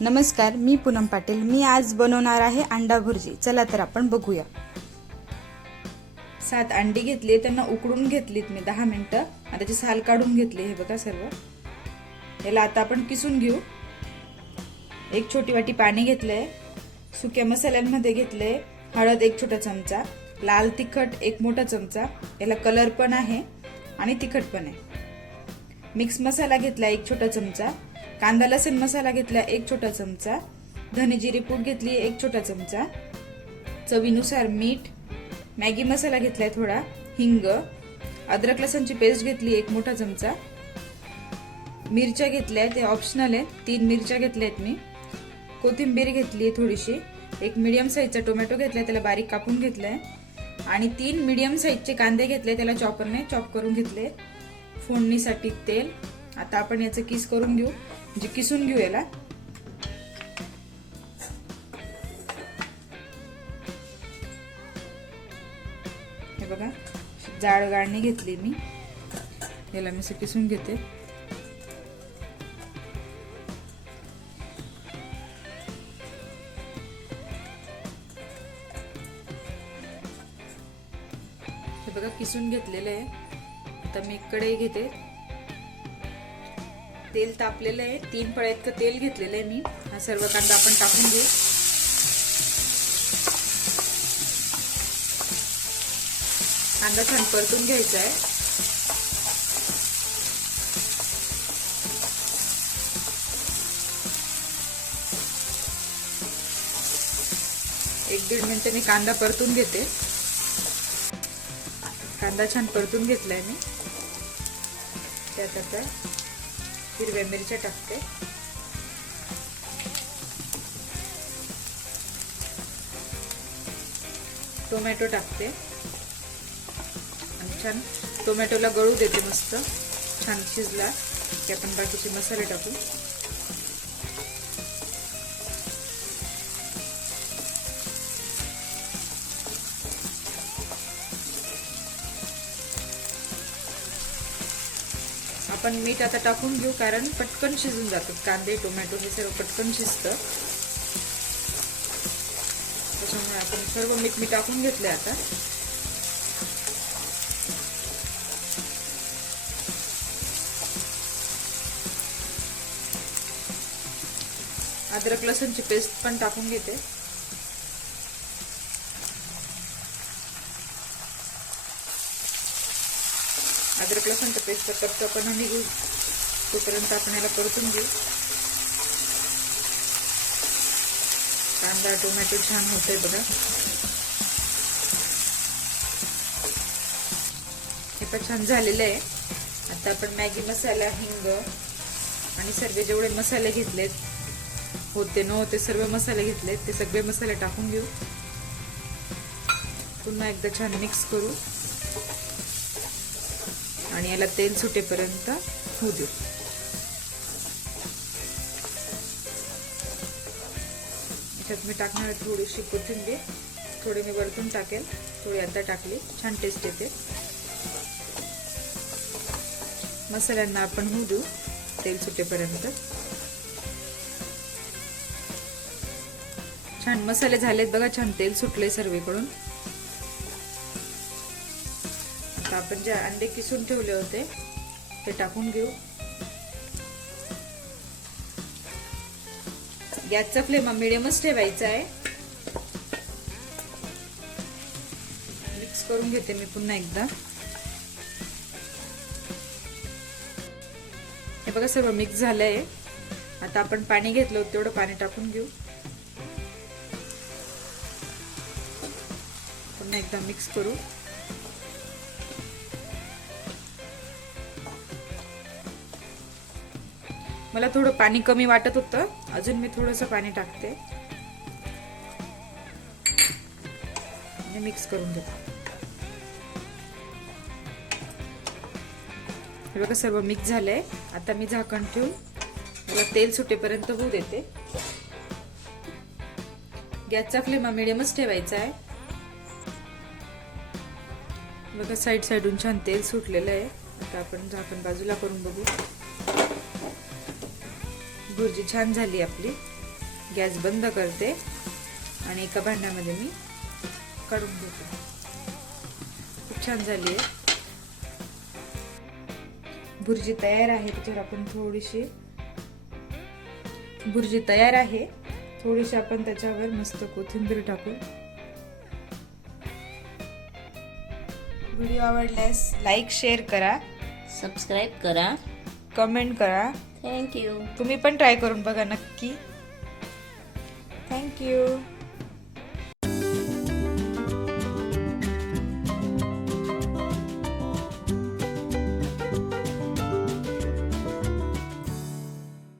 नमस्कार मी पूनम पाटील. मी आज बनवणार आहे अंडा भुर्जी. चला तर आपण बघूया. सात अंडी घेतली त्यांना उकडून घेतलीत मी दहा मिनटं. आणि त्याची साल काढून घेतली हे बघा सर्व. याला आता आपण किसून घेऊ. एक छोटी वाटी पाणी घेतलंय. सुक्या मसाल्यांमध्ये घेतलंय. हळद एक छोटा चमचा. लाल तिखट एक मोठा चमचा. याला कलर पण आहे आणि तिखट पण आहे. मिक्स मसाला घेतला एक छोटा चमचा. कांदा लसूण मसाला घेतला एक छोटा चमचा. धनेजिरी पूड घेतली एक छोटा चमचा. चवीनुसार मीठ. मॅगी मसाला घेतलाय थोडा. हिंग. अद्रक लसणची पेस्ट घेतली एक मोठा चमचा. मिरच्या घेतल्या ते ऑप्शनल आहे तीन मिरच्या घेतल्या आहेत मी. कोथिंबीर घेतली आहे थोडीशी. एक मिडियम साईजचा टोमॅटो घेतलाय त्याला बारीक कापून घेतलाय. आणि तीन मिडियम साईजचे कांदे घेतले त्याला चॉपरने चॉप करून घेतले. फोडणीसाठी तेल. आता आपण याचं किस करून घेऊ. म्हणजे किसून घेऊ याला हे बघा जाड गाळणी घेतली मी. याला मी असं किसून घेते. हे बघा किसून घेतलेलं आहे. आता मी एक कढई घेते. तेल तापलेलं आहे. तीन पळ्या इतकं तेल घेतलेलं आहे मी. हा सर्व कांदा आपण टाकून घेऊ. कांदा छान परतून घ्यायचा आहे. एक दीड मिनिटं मी कांदा परतून घेते. कांदा छान परतून घेतलाय मी. त्यात आता हिरव्या मिरच्या टाकते. टोमॅटो टाकते. आणि छान टोमॅटोला गळू देते मस्त. छान शिजला की आपण बाकीचे मसाले टाकू. आपण मीठ आता टाकून घेऊ कारण पटकन शिजून जातात कांदे टोमॅटो हे सर्व पटकन शिजतं. त्याच्यामुळे आपण सर्व मीठ मी टाकून घेतले आता. अद्रक लसणची पेस्ट पण टाकून घेते. अद्रक लसणच्या पेस्टचा कच्चापणा निघू तोपर्यंत आपण याला परतून घेऊ. कांदा टोमॅटो छान होतंय बघा. हे पण छान झालेलं आहे. आता आपण मॅगी मसाला हिंग आणि सर्व जेवढे मसाले घेतलेत होते न होते सर्व मसाले घेतलेत ते सगळे मसाले टाकून घेऊ. पुन्हा एकदा छान मिक्स करू. आणि याला तेल सुटेपर्यंत होऊ देऊ. याच्यात मी टाकणार थोडीशी कोथिंबीर. थोडी मी वरतून टाकेल. थोडी आता टाकली. छान टेस्ट येते. मसाल्यांना आपण होऊ देऊ. तेल सुटेपर्यंत. छान मसाले झालेत बघा. छान तेल सुटले सर्वीकडून. आपण जे अंडे किसून ठेवले होते ते टाकून घेऊ. गॅसचा फ्लेम मिडियमच ठेवायचा आहे. मिक्स करून घेते मी पुन्हा एकदा. हे बघा सर्व मिक्स झालंय. आता आपण पाणी घेतलं होतं तेवढं पाणी टाकून घेऊ. पुन्हा एकदा मिक्स करू. मला थोडं पाणी कमी वाटत होतं. अजून मी थोडंसं पाणी टाकते. आणि मिक्स करून घेते. हे बघा सर्व मिक्स झालंय. आता मी झाकण ठेवून मला तेल सुटेपर्यंत होऊ देते. गॅसचा फ्लेम मिडियमच ठेवायचा आहे. बघा साईड साईडून छान तेल सुटलेलं आहे. आता आपण झाकण बाजूला करून बघू. भुर्जी छान झाली आपली. गॅस बंद करते. आणि एका भांड्यामध्ये मी काढून घेते. खूप छान झाली आहे. भुर्जी तयार आहे त्याच्यावर आपण थोडीशी भुर्जी तयार आहे. थोडीशी आपण त्याच्यावर मस्त कोथिंबीर टाकू व्हिडिओ आवडल्यास लाईक शेअर करा. सबस्क्राईब करा. कमेंट करा. थँक्यू तुम्ही पण ट्राय करून बघा नक्की. थँक्यू